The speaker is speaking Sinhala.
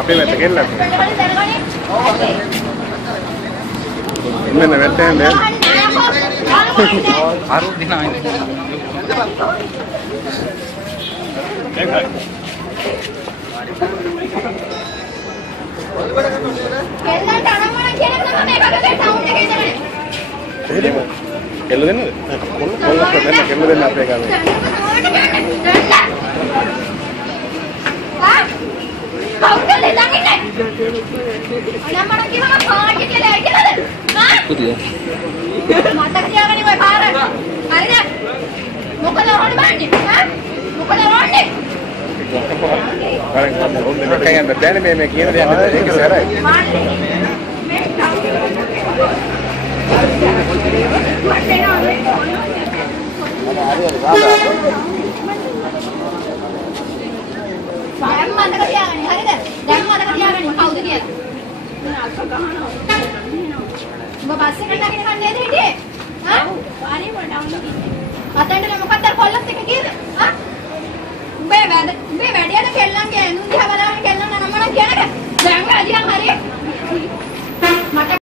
අපේ වැට කෙල්ලක්. ඉන්න වැටෙන්නේ. අරු දිනා ඉන්නේ. ඒකයි. කෙල්ලන්ට අනම්මන කියලා තමයි මේ වගේ සවුන්ඩ් එකේ ඉඳගෙන. එහෙම. කෙල්ල දෙන්නද? කොල්ලක් දෙන්න කෙල්ල දෙන්න අපේ ගාවේ. කවුරුද ඉඳන් ඉන්නේ? අනම්මන කියවම පාටි කියලා ඇයිදද? හා? පුතිය. මතක තියාගන්න ඔය පාර. හරිද? මොකද ඕනේ බන්නේ? හා? මොකද ඕනේ? හරි හොඳ දෙයක් දැන් මේ කියන දේ යන්නේ ඒක සරයි. දැන් මතක තියාගන්න හරිද? දැන් මතක තියාගන්න කවුද කියලා. ඔබ බස් එකට නැගිටින්න කන්නේ හිටියේ? හා? පාරේ වඩාවුන කිව්වේ. අතෙන්ද මොකක්ද කොල්ලස් එක කියන්නේ? හා? උඹේ වැඩියද කෙල්ලන්ගේ